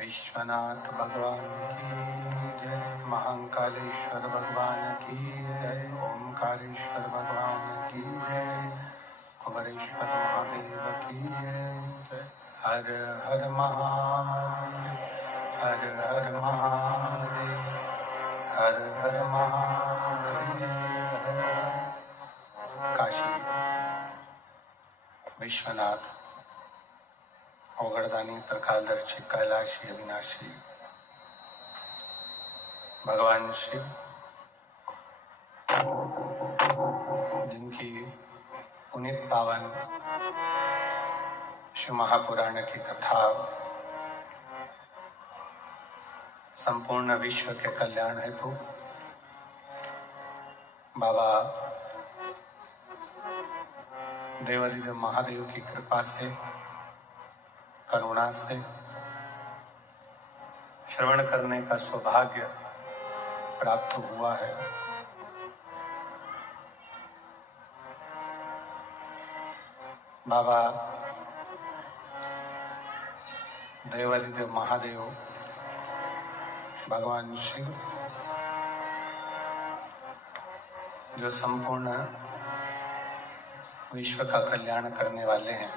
विश्वनाथ भगवान की जय, महाकालेश्वर भगवान की जय, ओमकारेश्वर भगवान की जय, कुमरेश्वर महादेव की जय। हर हर महादेव, हर हर महादेव, हर हर महादेव। काशी विश्वनाथ अवगढ़दानी त्रिकालदर्शी कैलाशी अविनाशी भगवान शिव, जिनकी पुनीत पावन शिव महापुराण की कथा संपूर्ण विश्व के कल्याण हेतु बाबा देवाधिदेव महादेव की कृपा से, करुणा से श्रवण करने का सौभाग्य प्राप्त हुआ है। बाबा देवाधिदेव महादेव भगवान शिव जो संपूर्ण विश्व का कल्याण करने वाले हैं,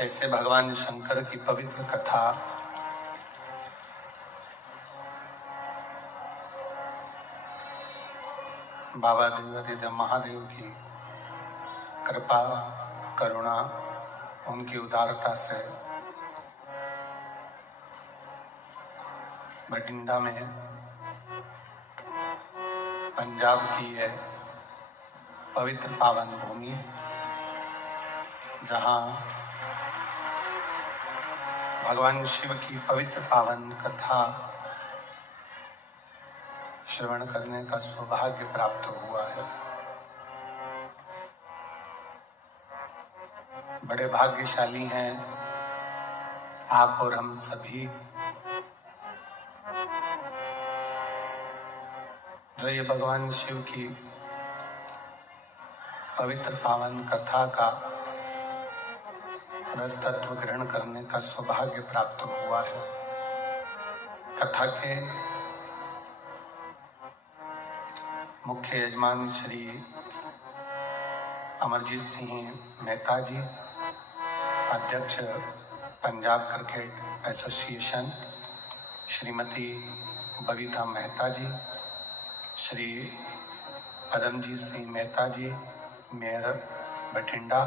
ऐसे भगवान शंकर की पवित्र कथा बाबा देवादिदेव महादेव की कृपा करुणा, उनकी उदारता से बठिंडा में पंजाब की है पवित्र पावन भूमि, जहाँ भगवान शिव की पवित्र पावन कथा श्रवण करने का सौभाग्य प्राप्त हुआ है। बड़े भाग्यशाली हैं आप और हम सभी, जो ये भगवान शिव की पवित्र पावन कथा का रस तत्व ग्रहण करने का सौभाग्य प्राप्त हुआ है। कथा के मुख्य यजमान श्री अमरजीत सिंह मेहता जी, अध्यक्ष पंजाब क्रिकेट एसोसिएशन, श्रीमती बबीता मेहता जी, श्री पदमजीत सिंह मेहता जी, मेयर बठिंडा,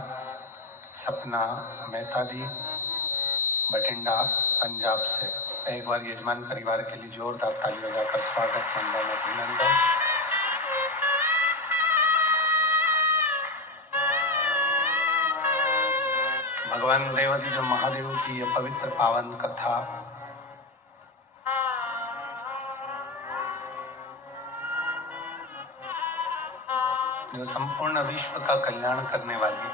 सपना मेहता जी बठिंडा पंजाब से। एक बार यजमान परिवार के लिए जोरदार ताली बजाकर स्वागत, वंदन, अभिनंदन। भगवान देवादिदेव महादेव की यह पवित्र पावन कथा जो संपूर्ण विश्व का कल्याण करने वाली,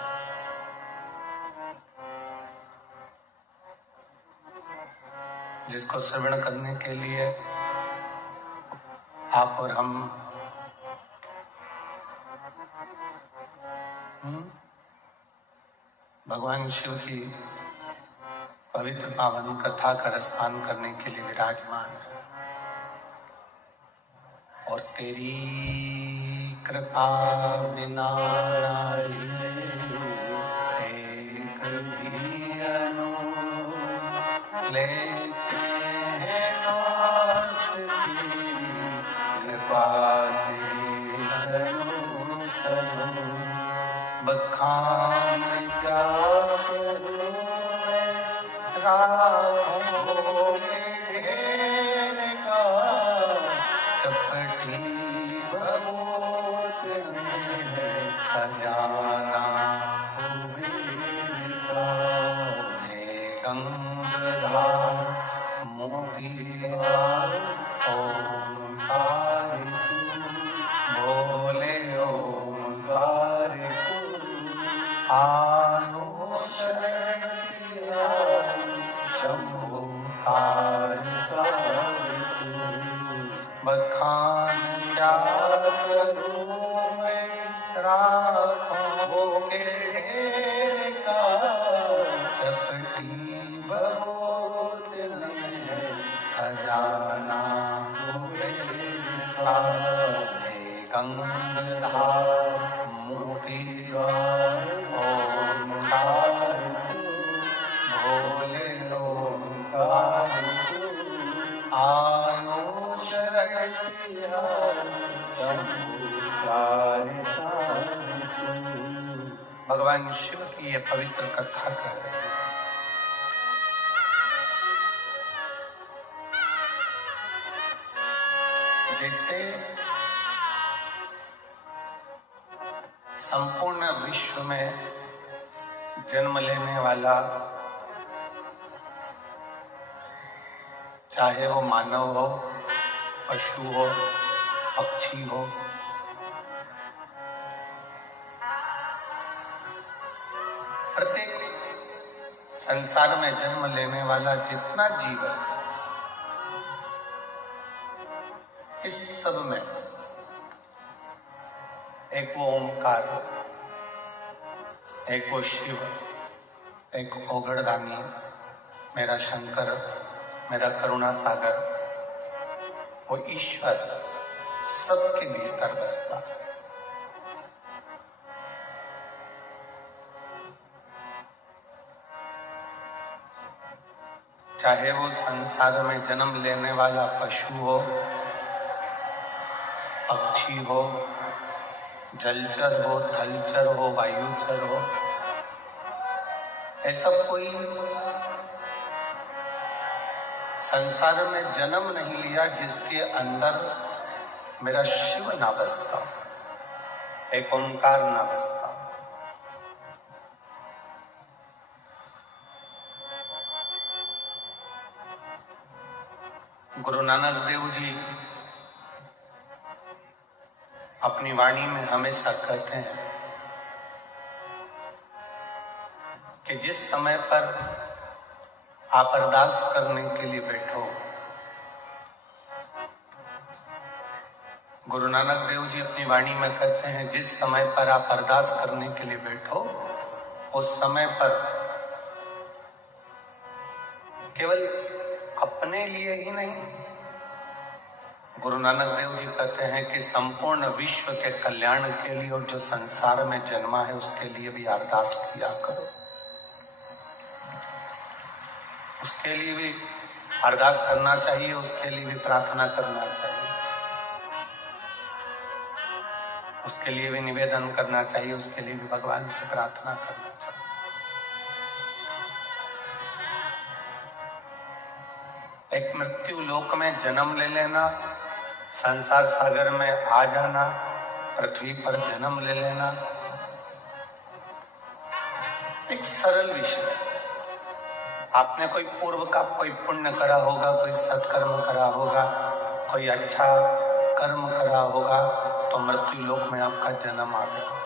जिसको श्रवण करने के लिए आप और हम भगवान शिव की पवित्र पावन कथा का रसपान करने के लिए विराजमान है। और तेरी कृपा बिना एक भी अनु लेते हैं सांस की कृपा से तनु तनु बखान क्या करूं मैं राहों के ढेर का, चपटी बहुत में खजाना गंगाधार मोतीवार ओंकार बोले ओंकार आयो शंभु तारिका, बखान क्या करूं मैं राहों के ढेर का, चपटी बहुत है खजाना गंगाधार मोतीवार ओंकार भोले ओंकार आयो शरणिया भगवान शिव की यह पवित्र कथा कह रहे हैं। जिससे संपूर्ण विश्व में जन्म लेने वाला, चाहे वो मानव हो, पशु हो, पक्षी हो, प्रत्येक संसार में जन्म लेने वाला जितना जीव है, इस सब में एक वो ओंकार, एक वो शिव, एक ओगड़दानी, मेरा शंकर, मेरा करुणा सागर, वो ईश्वर सबके भीतर बसता है। चाहे वो संसार में जन्म लेने वाला पशु हो, पक्षी हो, जलचर हो, थलचर हो, वायुचर हो, ऐसा कोई संसार में जन्म नहीं लिया जिसके अंदर मेरा शिव ना बसता, एक ओंकार ना बसता। गुरु नानक देव जी अपनी वाणी में हमेशा कहते हैं कि जिस समय पर आप अरदास करने के लिए बैठो, गुरु नानक देव जी अपनी वाणी में कहते हैं जिस समय पर आप अरदास करने के लिए बैठो, उस समय पर केवल अपने लिए ही नहीं, गुरु नानक देव जी कहते हैं कि संपूर्ण विश्व के कल्याण के लिए और जो संसार में जन्मा है उसके लिए भी अरदास किया करो। उसके लिए भी अरदास करना चाहिए, उसके लिए भी प्रार्थना करना चाहिए, उसके लिए भी निवेदन करना चाहिए, उसके लिए भी भगवान से प्रार्थना करना चाहिए। एक मृत्यु लोक में जन्म ले लेना, संसार सागर में आ जाना, पृथ्वी पर जन्म ले लेना एक सरल विषय है। आपने कोई पूर्व का कोई पुण्य करा होगा, कोई सत्कर्म करा होगा, कोई अच्छा कर्म करा होगा, तो मृत्यु लोक में आपका जन्म आ गया।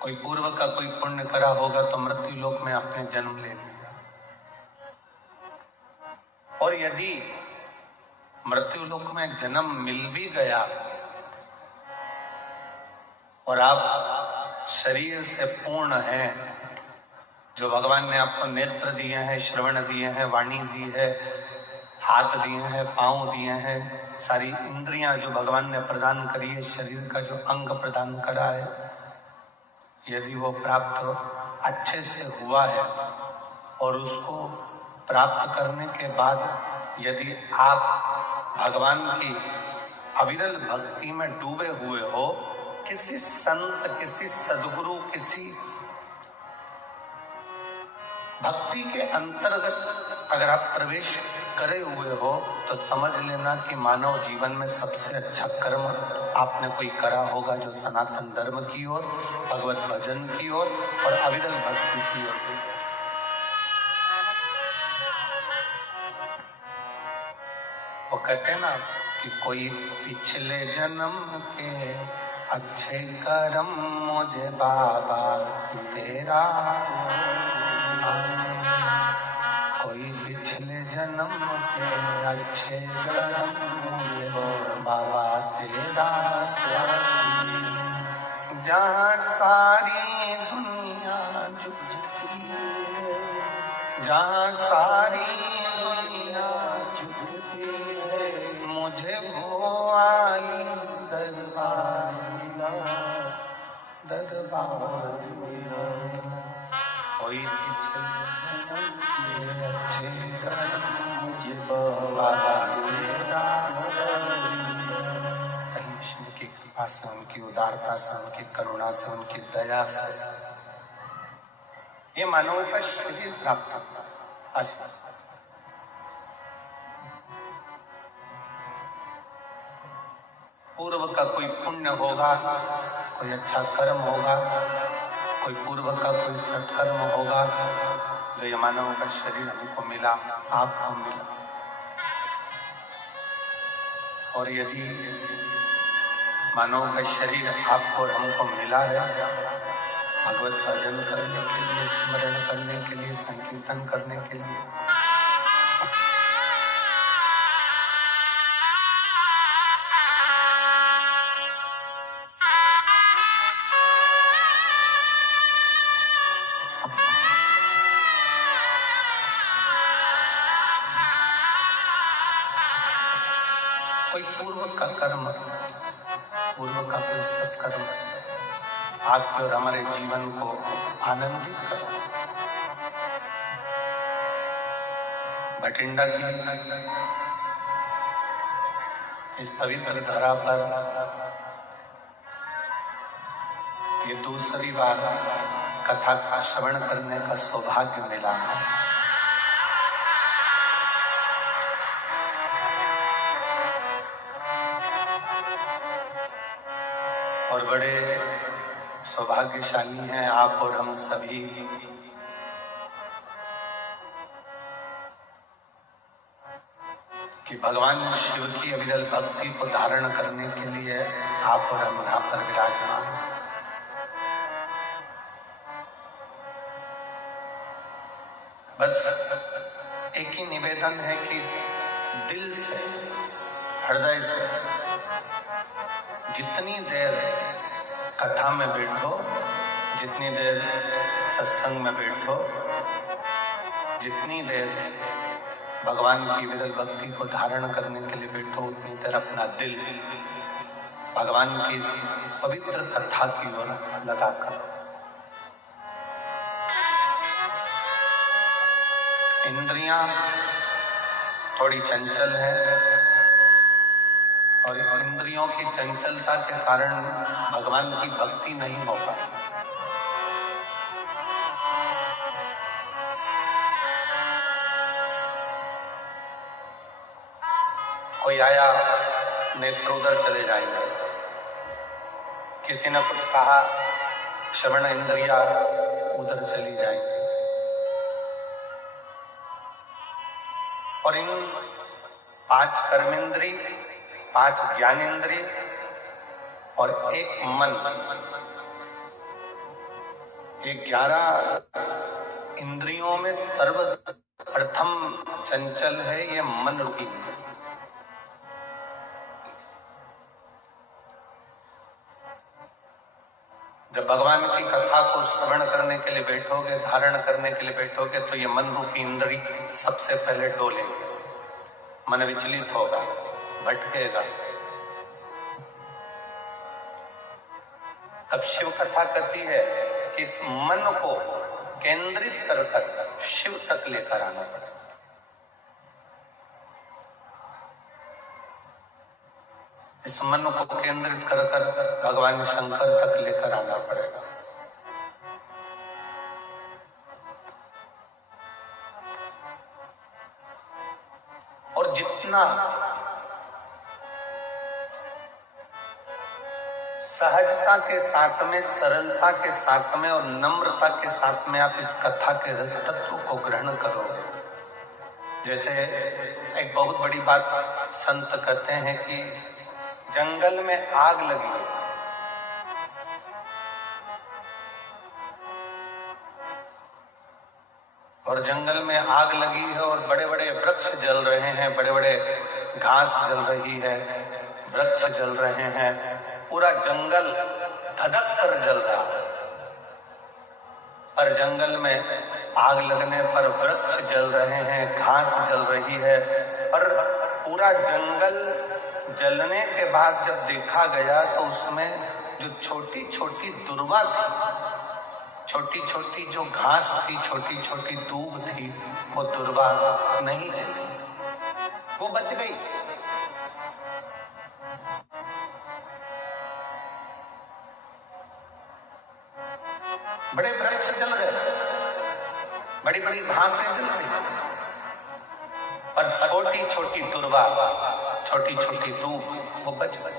कोई पूर्व का कोई पुण्य करा होगा तो मृत्यु लोक में आपने जन्म ले लिया। और यदि मृत्यु लोक में जन्म मिल भी गया और आप शरीर से पूर्ण हैं, जो भगवान ने आपको नेत्र दिए हैं, श्रवण दिए हैं, वाणी दी है, हाथ दिए हैं, पांव दिए हैं, सारी इंद्रियां जो भगवान ने प्रदान करी है, शरीर का जो अंग प्रदान करा है, यदि वो प्राप्त अच्छे से हुआ है और उसको प्राप्त करने के बाद यदि आप भगवान की अविरल भक्ति में डूबे हुए हो, किसी संत, किसी सद्गुरु, किसी भक्ति के अंतर्गत अगर आप प्रवेश करे हुए हो, तो समझ लेना कि मानव जीवन में सबसे अच्छा कर्म आपने कोई करा होगा जो सनातन धर्म की ओर, भगवत भजन की ओर और अविरल भक्ति की ओर। वो कहते हैं ना कि कोई पिछले जन्म के अच्छे कर्म मुझे बाबा तेरा, कोई पिछले जन्म के अच्छे कर्म मुझे बाबा तेरा, जहाँ सारी दुनिया झुकती है, जहाँ सारी दुनिया झुकती है, मुझे वो आई दरबार मिला, दरबार मिला। कोई पिछले जन्म के अच्छे कर्म मुझे बाबा तेरा, कहीं विष्णु की कृपा से, उनकी उदारता से, उनकी करुणा से, उनकी दया से ये मानव का शरीर प्राप्त होता है। पूर्व का कोई पुण्य होगा, कोई अच्छा कर्म होगा, कोई पूर्व का कोई सत्कर्म होगा, जो ये मानव का शरीर हमको मिला, आपको मिला। और यदि मानव का शरीर आपको और हमको मिला है भगवत भजन करने के लिए, स्मरण करने के लिए, संकीर्तन करने के लिए, कोई पूर्व का कर्म, पूर्व का कोई सत्कर्म आपके और हमारे जीवन को आनंदित कर। भटिंडा की इस पवित्र धरा पर ये दूसरी बार कथा का श्रवण करने का सौभाग्य मिला है। और बड़े सौभाग्यशाली हैं आप और हम सभी कि भगवान शिव की अविरल भक्ति को धारण करने के लिए आप और हम यहाँ पर विराजमान हैं। बस एक ही निवेदन है कि दिल से, हृदय से जितनी देर कथा में बैठो, जितनी देर सत्संग में बैठो, जितनी देर भगवान की विरल भक्ति को धारण करने के लिए बैठो, उतनी देर अपना दिल भगवान की इस पवित्र कथा की ओर लगा करो। इंद्रियां थोड़ी चंचल है और इंद्रियों की चंचलता के कारण भगवान की भक्ति नहीं हो पाती। कोई आया, नेत्र उधर चले जाएंगे, किसी ने कुछ कहा, श्रवण इंद्रिया उधर चली जाएंगी। और इन 5 कर्मेंद्री, 5 ज्ञानेंद्री और 1 मन, ये 11 इंद्रियों में सर्वप्रथम चंचल है ये मन रूपी इंद्रिय। जब भगवान की कथा को श्रवण करने के लिए बैठोगे, धारण करने के लिए बैठोगे, तो ये मन रूपी इंद्री सबसे पहले डोलेगी, मन विचलित होगा, भटकेगा। अब शिव कथा कहती है कि इस मन को केंद्रित कर शिव तक लेकर आना पड़ेगा। इस मन को केंद्रित कर भगवान शंकर तक लेकर आना पड़ेगा। और जितना सहजता के साथ में, सरलता के साथ में और नम्रता के साथ में आप इस कथा के रस तत्व को ग्रहण करोगे। जैसे एक बहुत बड़ी बात संत कहते हैं कि जंगल में आग लगी है, और जंगल में आग लगी है और बड़े बड़े वृक्ष जल रहे हैं, बड़े बड़े घास जल रही है, वृक्ष जल रहे हैं, पूरा जंगल धधक कर जल रहा है। पर जंगल में आग लगने पर वृक्ष जल रहे हैं, घास जल रही है, पर पूरा जंगल जलने के बाद जब देखा गया तो उसमें जो छोटी छोटी दुर्वा थी, छोटी छोटी जो घास थी, छोटी छोटी दूब थी, वो दुर्वा नहीं जली, वो बच गई। बड़े वृक्ष जल गए, बड़ी बड़ी घासें जल गई, पर छोटी छोटी दुर्वा, छोटी छोटी दूब वो बच गई,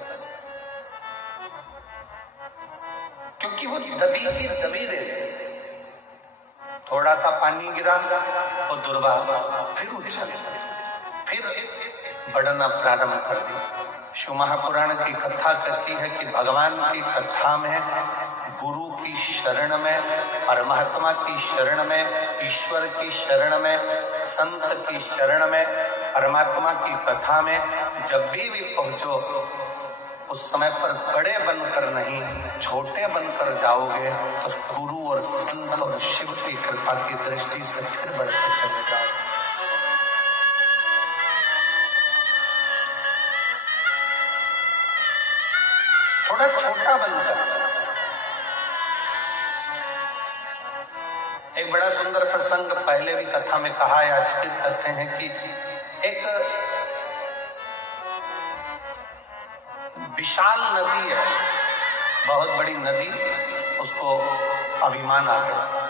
क्योंकि वो दबी रह गई। थोड़ा सा पानी गिरा तो दुर्वा फिर उछल, फिर बढ़ना प्रारंभ कर दी। शिव महापुराण की कथा कहती है कि भगवान की कथा में, गुरु की शरण में, परमात्मा की शरण में, ईश्वर की शरण में, संत की शरण में, परमात्मा की कथा में जब भी पहुंचो, उस समय पर बड़े बनकर नहीं, छोटे बनकर जाओगे तो गुरु और संत और शिव की कृपा की दृष्टि से फिर बढ़ते चले जाओ। बड़ा छोटा बनता है। एक बड़ा सुंदर प्रसंग पहले भी कथा में कहा है, आज फिर कहते हैं कि एक विशाल नदी है, बहुत बड़ी नदी, उसको अभिमान आ गया।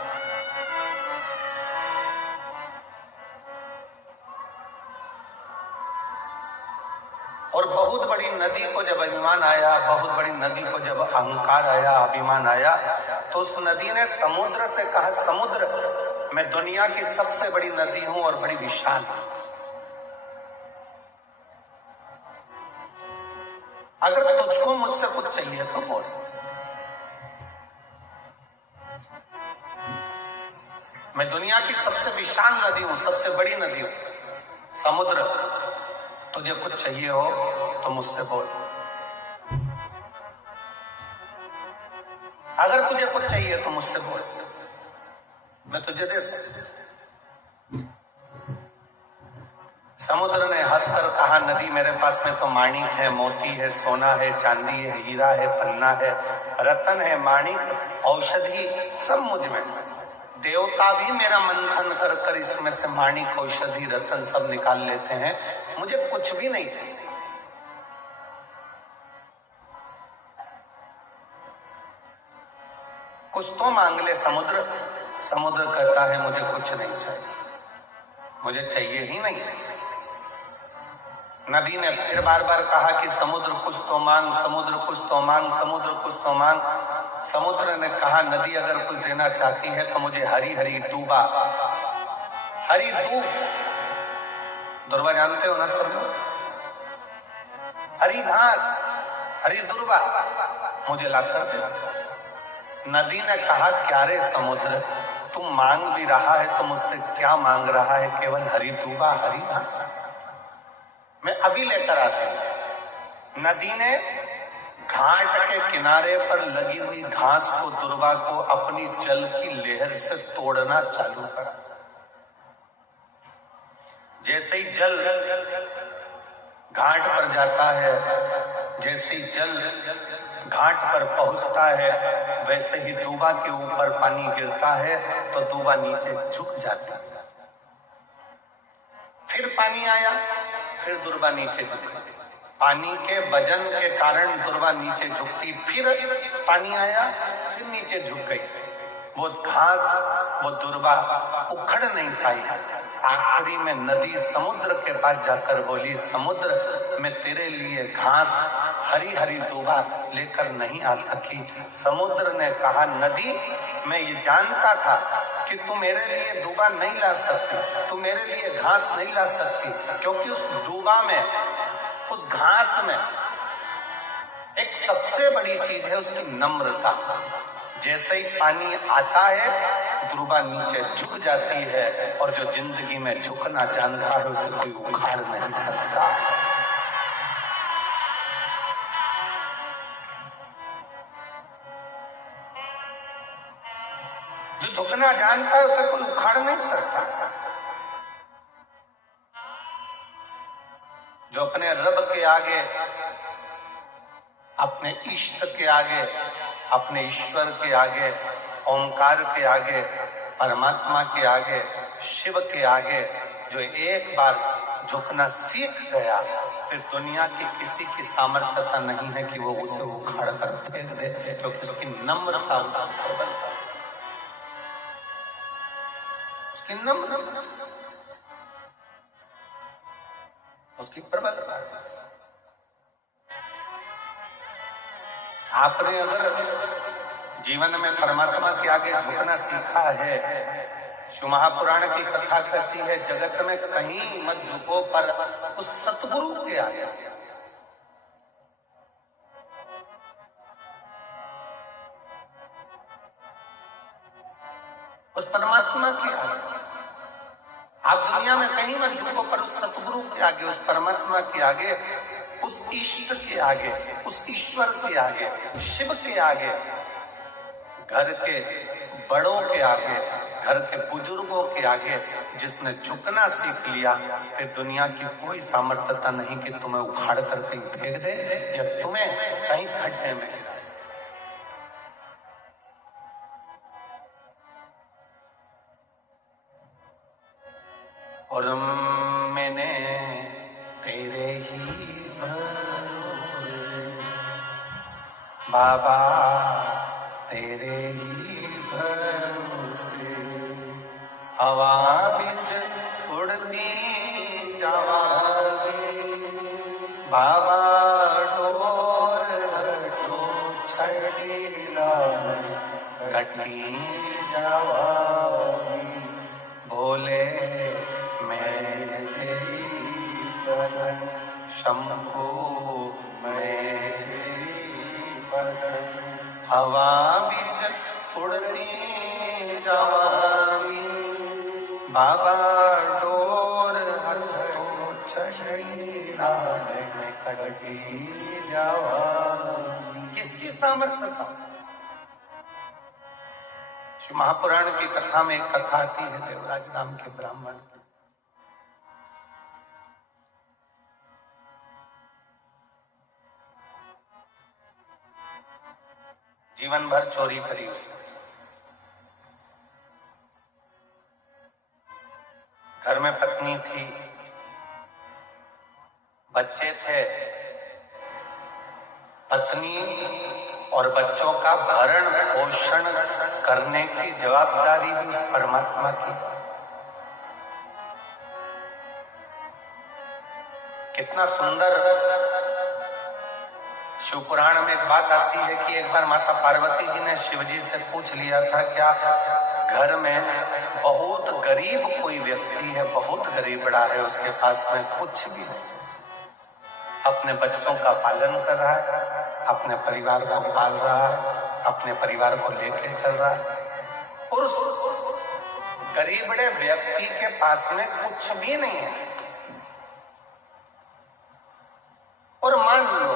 और बहुत बड़ी नदी को जब अभिमान आया, बहुत बड़ी नदी को जब अहंकार आया, अभिमान आया, तो उस नदी ने समुद्र से कहा, समुद्र, मैं दुनिया की सबसे बड़ी नदी हूं और बड़ी विशाल हूं। अगर तुझको मुझसे कुछ चाहिए तो बोल। मैं दुनिया की सबसे विशाल नदी हूं, सबसे बड़ी नदी हूं, समुद्र, तुझे कुछ चाहिए हो तो मुझसे बोल। अगर तुझे कुछ चाहिए तो मुझसे बोल, मैं तुझे दे सकता। समुद्र ने हंसकर कहा, नदी मेरे पास में तो माणिक है, मोती है, सोना है, चांदी है, हीरा है, पन्ना है, रतन है, माणिक, औषधि सब मुझ में। देवता भी मेरा मंथन कर कर इसमें से माणिक, औषधि, रतन सब निकाल लेते हैं, मुझे कुछ भी नहीं चाहिए। कुछ तो मांग ले समुद्र। समुद्र कहता है मुझे कुछ नहीं चाहिए, मुझे चाहिए ही नहीं। नदी ने फिर बार बार कहा कि समुद्र कुछ तो मांग, समुद्र कुछ तो मांग, समुद्र कुछ तो मांग। समुद्र ने कहा, नदी अगर कुछ देना चाहती है तो मुझे हरी हरी दूबा, हरी दूब, दुर्वा जानते हो ना सब लोग, हरी घास, हरी दुर्वा मुझे लाकर दे। नदी ने कहा, क्या रे समुद्र, तुम मांग भी रहा है तो मुझसे क्या मांग रहा है? केवल हरी दूबा, हरी घास, मैं अभी लेकर आती हूं। नदी ने घाट के किनारे पर लगी हुई घास को, दुर्वा को अपनी जल की लहर से तोड़ना चालू करा। जैसे ही जल घाट पर जाता है, जैसे ही जल घाट पर पहुंचता है, वैसे ही दूबा के ऊपर पानी गिरता है तो दूबा नीचे झुक जाता है। फिर पानी आया, फिर दुर्वा नीचे झुक गई। पानी के वजन के कारण दुर्वा नीचे झुकती, फिर पानी आया, फिर नीचे झुक गई। वो घास, वो दुर्वा उखड़ नहीं पाई। आखिरी में नदी समुद्र के पास जाकर बोली, समुद्र, मैं तेरे लिए घास, हरी हरी दूबा लेकर नहीं आ सकी। समुद्र ने कहा, नदी, मैं ये जानता था कि तू मेरे लिए दूबा नहीं ला सकती, तू मेरे लिए घास नहीं ला सकती, क्योंकि उस दूबा में, उस घास में एक सबसे बड़ी चीज है, उसकी नम्रता। जैसे ही पानी आता है, दूबा नीचे झुक जाती है, और जो जिंदगी में झुकना जानता है उसे कोई उखाड़ नहीं सकता। जो झुकना जानता है उसे कोई उखाड़ नहीं सकता। जो अपने रब के आगे, अपने इष्ट के आगे, अपने ईश्वर के आगे, ओंकार के आगे, परमात्मा के आगे, शिव के आगे जो एक बार झुकना सीख गया, फिर दुनिया की किसी की सामर्थ्यता नहीं है कि वो उसे उखाड़ कर फेंक दे, क्योंकि उसकी नम्रता उसको प्रबलता, उसकी नम्रता, उसकी प्रबलता। आपने अगर जीवन में परमात्मा के आगे झुकना सीखा है, शिव महापुराण की कथा कहती है, जगत में कहीं मत झुको पर उस सतगुरु के आगे, उस परमात्मा के आगे। आप दुनिया में कहीं मत झुको पर उस सतगुरु के आगे, उस परमात्मा के आगे, उस इष्ट के आगे, उस ईश्वर के आगे, शिव के आगे, घर के बड़ों के आगे, घर के बुजुर्गों के आगे जिसने झुकना सीख लिया, फिर दुनिया की कोई सामर्थ्यता नहीं कि तुम्हें उखाड़ कर कहीं फेंक दे या तुम्हें कहीं खड्डे में गिरा। और मैंने तेरे ही भरोसे बाबा, तेरे ही भरोसे हवा बिच उड़ती जावागी बाबा, डोर हटो छड़ी कटी जावागी बोले मैं तेरी बदन शंभू, मैं तेरी बदन हवा बिच उड़ती जावागी बाबा, डोर हटो छड़ी में कटी जावागी। किसकी सामर्थ्यता? श्री महापुराण की कथा में एक कथा आती है देवराज नाम के ब्राह्मण की। जीवन भर चोरी करी उसने, घर में पत्नी थी, बच्चे थे, पत्नी और बच्चों का भरण पोषण करने की जवाबदारी भी उस परमात्मा की। कितना सुंदर शिवपुराण में एक बात आती है कि एक बार माता पार्वती जी ने शिव जी से पूछ लिया था, क्या घर में बहुत गरीब कोई व्यक्ति है, बहुत गरीब बड़ा है, उसके पास में कुछ भी नहीं, अपने बच्चों का पालन कर रहा है, अपने परिवार को पाल रहा है, अपने परिवार को लेके चल रहा है, और उस गरीब बड़े व्यक्ति के पास में कुछ भी नहीं है। और मान लो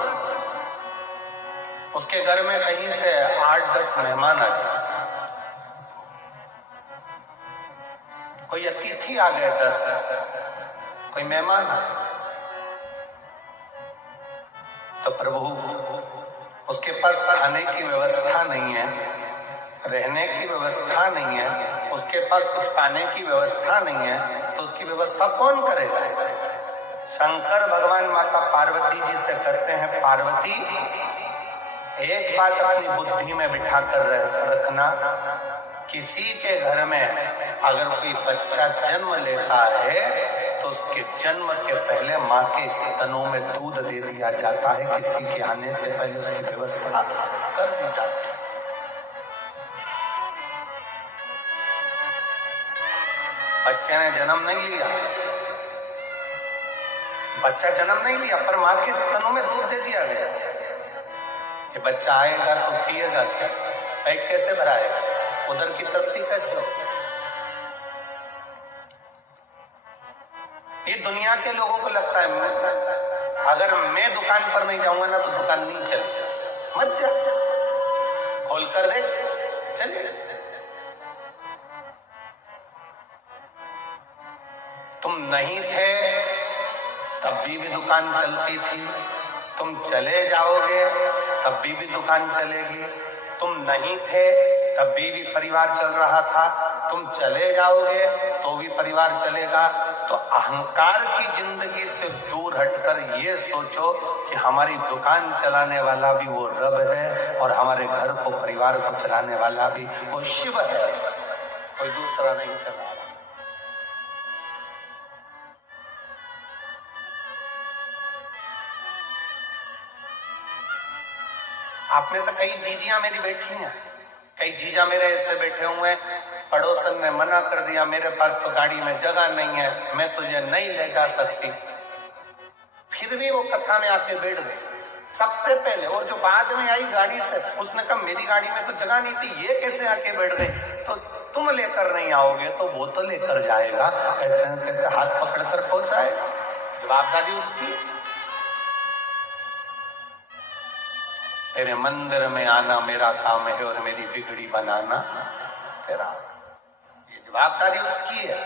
उसके घर में कहीं से 8-10 मेहमान आ जाए, कोई अतिथि आ गए 10, कोई मेहमान आ गए, तो प्रभु उसके पास खाने की व्यवस्था नहीं है, रहने की व्यवस्था नहीं है, उसके पास कुछ पाने की व्यवस्था नहीं है, तो उसकी व्यवस्था कौन करेगा? शंकर भगवान माता पार्वती जी से कहते हैं, पार्वती एक बात अपनी बुद्धि में बिठा कर रखना, किसी के घर में अगर कोई बच्चा जन्म लेता है तो उसके जन्म के पहले माँ के स्तनों में दूध दे दिया जाता है, किसी के आने से पहले उसकी व्यवस्था कर दी जाती है। बच्चे ने जन्म नहीं लिया, बच्चा जन्म नहीं लिया, पर माँ के स्तनों में दूध दे दिया गया। ये बच्चा आएगा तो पिएगा क्या? पेट कैसे भराएगा? उधर की तृप्ति कैसे हो? ये दुनिया के लोगों को लगता है अगर मैं दुकान पर नहीं जाऊंगा ना तो दुकान नहीं चलेगी। मत जा, खोल कर दे, चलिए। तुम नहीं थे तब भी दुकान चलती थी, तुम चले जाओगे तब भी दुकान चलेगी। तुम नहीं थे तब भी परिवार चल रहा था, तुम चले जाओगे तो भी परिवार चलेगा। तो अहंकार की जिंदगी से दूर हटकर ये सोचो कि हमारी दुकान चलाने वाला भी वो रब है और हमारे घर को, परिवार को चलाने वाला भी वो शिव है, कोई दूसरा नहीं चला रहा। आप में से कई जीजियां मेरी बैठी हैं, कई जीजा मेरे ऐसे बैठे हुए हैं, पड़ोसन ने मना कर दिया, मेरे पास तो गाड़ी में जगह नहीं है, मैं तुझे नहीं ले जा सकती, फिर भी वो कथा में आके बैठ गए सबसे पहले। और जो बाद में आई गाड़ी से, उसने कहा मेरी गाड़ी में तो जगह नहीं थी, ये कैसे आके बैठ गए? तो तुम लेकर नहीं आओगे तो वो तो लेकर जाएगा, ऐसे कैसे हाथ पकड़कर पहुंचाएगा? जवाबदारी उसकी। तेरे मंदिर में आना मेरा काम है और मेरी बिगड़ी बनाना तेरा। ये जवाबदारी उसकी है।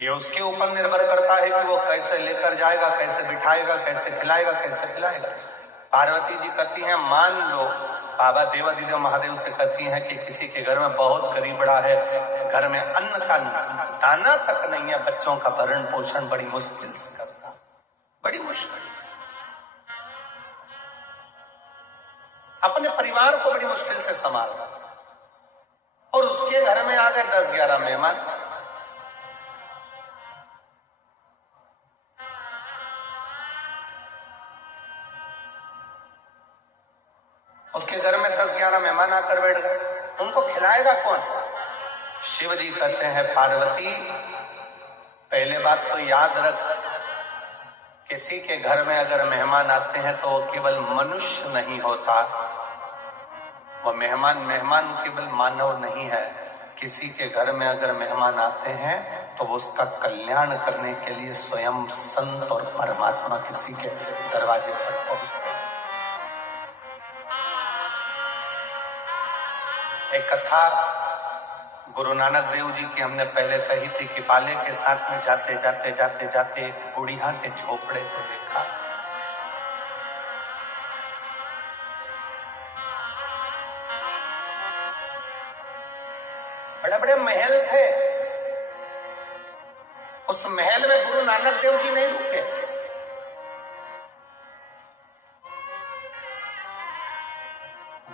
ये उसके ऊपर निर्भर करता है कि वो कैसे लेकर जाएगा, कैसे बिठाएगा, कैसे खिलाएगा, कैसे पिलाएगा। पार्वती जी कहती हैं, मान लो बाबा देवाधिदेव महादेव से कहती हैं कि किसी के घर में बहुत गरीब बड़ा है, घर में अन्न का दाना तक नहीं है, बच्चों का भरण पोषण बड़ी मुश्किल से करता, बड़ी मुश्किल से, अपने परिवार को बड़ी मुश्किल से संभालता, और उसके घर में आ गए 10-11 मेहमान। उसके घर में 10-11 मेहमान आकर बैठ गए, उनको खिलाएगा कौन? शिव जी कहते हैं, पार्वती पहले बात तो याद रख, किसी के घर में अगर मेहमान आते हैं तो वो केवल मनुष्य नहीं होता, वो मेहमान केवल मानव नहीं है। किसी के घर में अगर मेहमान आते हैं तो वो उसका कल्याण करने के लिए स्वयं संत और परमात्मा किसी के दरवाजे पर पहुंचते हैं। एक कथा गुरु नानक देव जी की हमने पहले कही थी कि बाले के साथ में जाते जाते जाते जाते एक बुढ़िया के झोपड़े को देखा। बड़े बड़े महल थे, उस महल में गुरु नानक देव जी नहीं रुके।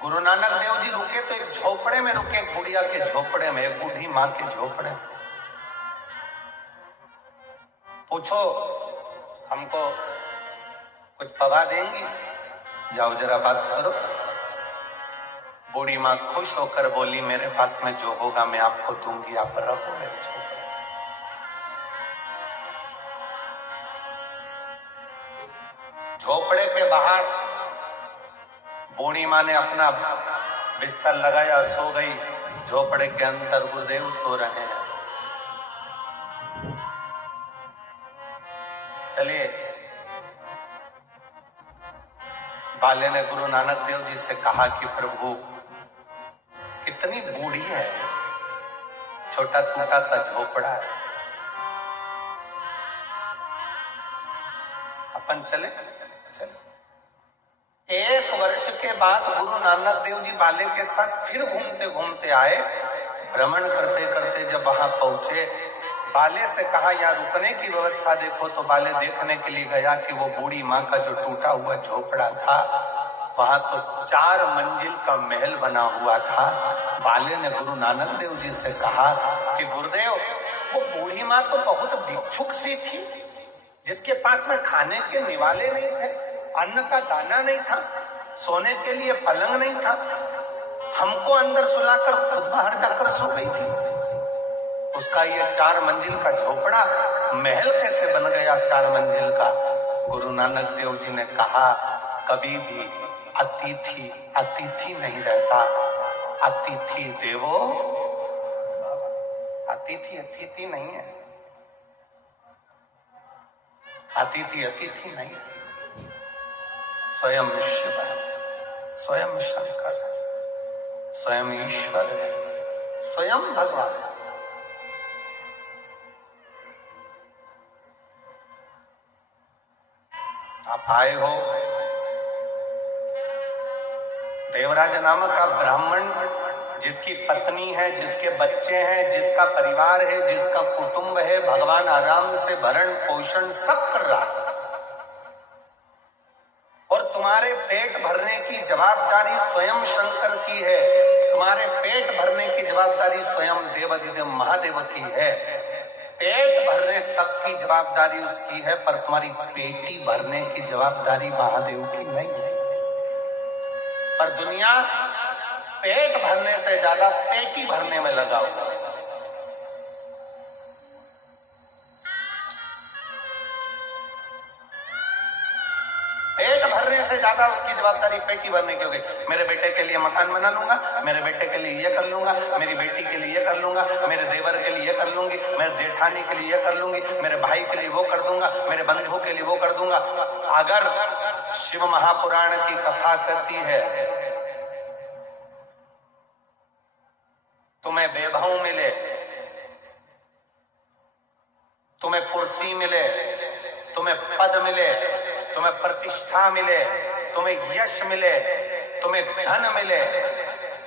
गुरु नानक देव जी रुके तो एक झोपड़े में रुके, एक बुढ़िया के झोपड़े में, एक बूढ़ी मां के झोपड़े में। पूछो हमको कुछ पवा देंगी? जाओ जरा बात करो। बूढ़ी मां खुश होकर बोली, मेरे पास में जो होगा मैं आपको दूंगी, आप रहो मेरे झोपड़े। झोपड़े के बाहर बूढ़ी मां ने अपना बिस्तर लगाया, सो गई। झोपड़े के अंदर गुरुदेव सो रहे हैं। चलिए, बाले ने गुरु नानक देव जी से कहा कि प्रभु कितनी बूढ़ी है, छोटा टूटा सा झोपड़ा है, अपन चले? चले। 1 वर्ष के बाद गुरु नानक देव जी बाले के साथ फिर घूमते घूमते आए। भ्रमण करते करते जब वहां पहुंचे, बाले से कहा यहाँ रुकने की व्यवस्था देखो। तो बाले देखने के लिए गया कि वो बूढ़ी माँ का जो टूटा हुआ झोपड़ा था, वहां तो 4 मंजिल का महल बना हुआ था। बाले ने गुरु नानक देव जी से कहा कि गुरुदेव, वो बूढ़ी माँ तो बहुत भिक्षुक सी थी, जिसके पास में खाने के निवाले नहीं थे, अन्न का दाना नहीं था, सोने के लिए पलंग नहीं था, हमको अंदर सुलाकर खुद बाहर जाकर सो गई थी। उसका ये 4 मंजिल का झोपड़ा महल कैसे बन गया 4 मंजिल का? गुरु नानक देव जी ने कहा, कभी भी अतिथि नहीं रहता, अतिथि देवो। अतिथि नहीं है, अतिथि नहीं है। स्वयं शिव है, स्वयं शंकर है, स्वयं ईश्वर है, स्वयं भगवान। आप आए हो, देवराज नामक का ब्राह्मण, जिसकी पत्नी है, जिसके बच्चे हैं, जिसका परिवार है, जिसका कुटुंब है, भगवान आराम से भरण पोषण सब कर रहा है, और तुम्हारे पेट भरने की जवाबदारी स्वयं शंकर की है, तुम्हारे पेट भरने की जवाबदारी स्वयं देवाधिदेव महादेव की है। पेट भरने तक की जवाबदारी उसकी है, पर तुम्हारी पेटी भरने की जवाबदारी महादेव की नहीं है। पर दुनिया पेट भरने से ज्यादा पेटी भरने में लगा हुआ है। पेट भरने से ज्यादा उसकी जवाबदारी पेटी भरने की होगी। मेरे बेटे के लिए मकान बना लूंगा, मेरे बेटे के लिए ये कर लूंगा, मेरी बेटी के लिए ये कर लूंगा, मेरे देवर के लिए ये कर लूंगी, मेरे जेठानी के लिए ये कर लूंगी, मेरे भाई के लिए वो कर दूंगा, मेरे बंधु के लिए वो कर दूंगा। अगर शिव महापुराण की कथा कहती है तुम्हें वैभव मिले, तुम्हें कुर्सी मिले, तुम्हें पद मिले, तुम्हें प्रतिष्ठा मिले, तुम्हें यश मिले, तुम्हें धन मिले,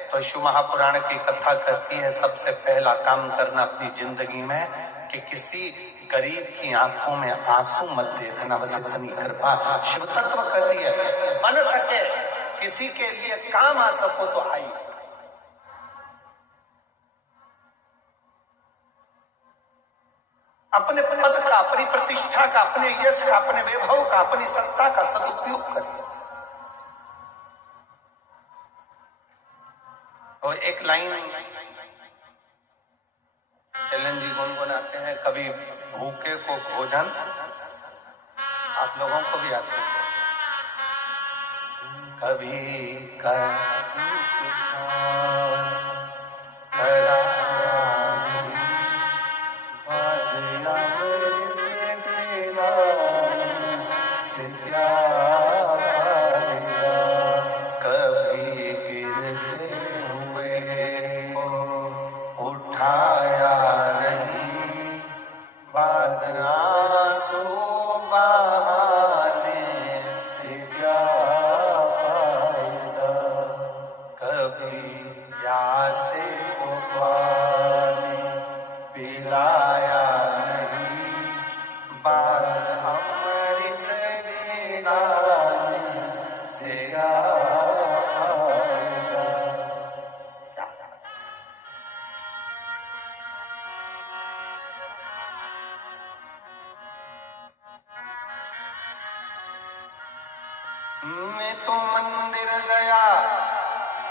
तो शिव महापुराण की कथा कहती है सबसे पहला काम करना अपनी जिंदगी में कि किसी गरीब की आंखों में आंसू मत देखना। बस इतनी कृपा शिव तत्व कहती है। बन सके किसी के लिए काम आ सको तो आई। अपने पद का, अपनी प्रतिष्ठा का, अपने यश का, अपने वैभव का, अपनी सत्ता का सदुपयोग करें। और एक लाइन चैलेंज जी गुनगुनाते हैं, कभी भूखे को भोजन, आप लोगों को भी आते हैं, कभी मैं तो मंदिर गया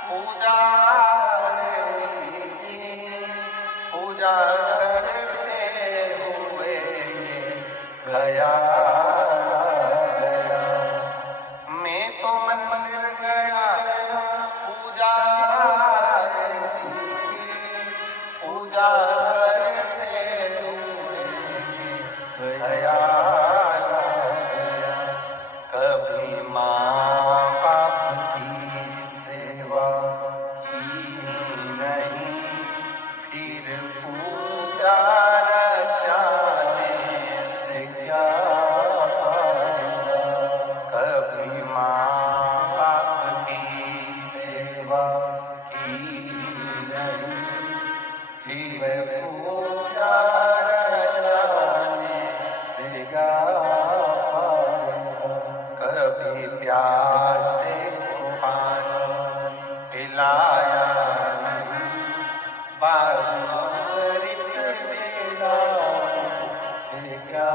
पूजा करते हुए गया, मैं तो मंदिर गया पूजा करते हुए गया, कभी माँ बाप की सेवा की नहीं, फिर पूजा रचाने से क्या फायदा, कभी माँ बाप की सेवा की नहीं, फिर पूजा रचाने से क्या फायदा, कभी प्यासे को पानी पिलाया नहीं, बागमृत पिलाने से क्या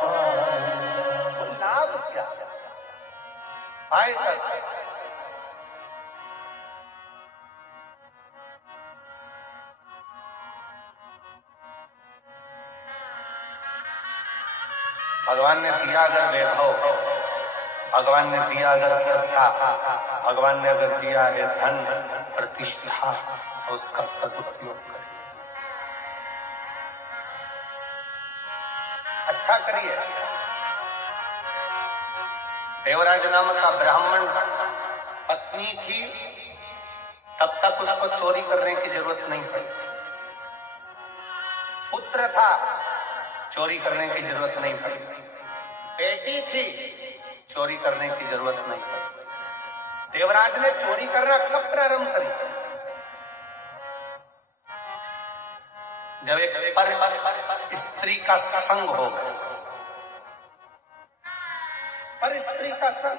फायदा, वो लाभ क्या फायदा। भगवान ने दिया अगर वैभव, भगवान ने दिया अगर श्रद्धा, भगवान ने अगर दिया है धन प्रतिष्ठा, तो उसका सदुपयोग करिए, अच्छा करिए। देवराज नाम का ब्राह्मण पत्नी थी, तब तक उसको चोरी करने की जरूरत नहीं पड़ी। पुत्र था, चोरी करने की जरूरत नहीं पड़ी। बेटी थी, चोरी करने की जरूरत नहीं पड़ी। देवराज ने चोरी करना कब प्रारंभ करी? जब एक पर स्त्री का संग हो गया, पर स्त्री का संग।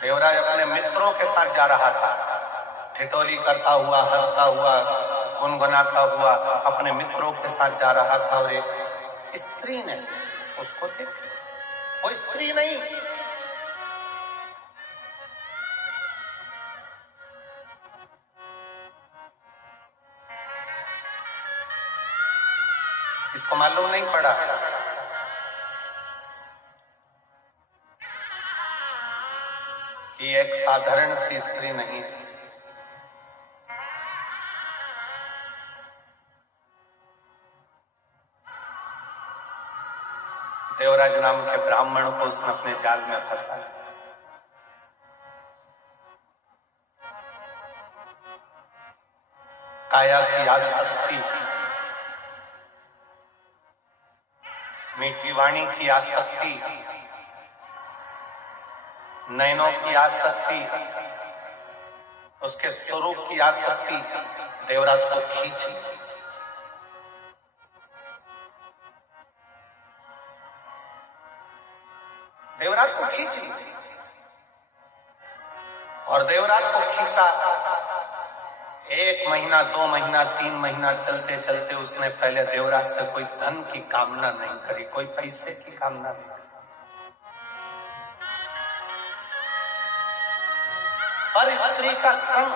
देवराज अपने मित्रों के साथ जा रहा था, ठिठोली करता हुआ, हंसता हुआ, गुनगुनाता हुआ अपने मित्रों के साथ जा रहा था, और एक स्त्री ने उसको देखा। वो स्त्री नहीं, इसको मालूम नहीं पड़ा कि एक साधारण सी स्त्री नहीं है। देवराज नाम के ब्राह्मण को उसने अपने जाल में फंसाया। काया की आसक्ति, मीठी वाणी की आसक्ति, नयनों की आसक्ति, उसके स्वरूप की आसक्ति देवराज को खींची। देवराज को खींची और देवराज को खींचा। 1 महीना, 2 महीना, 3 महीना चलते चलते उसने पहले देवराज से कोई धन की कामना नहीं करी, कोई पैसे की कामना नहीं। पर स्त्री का संग,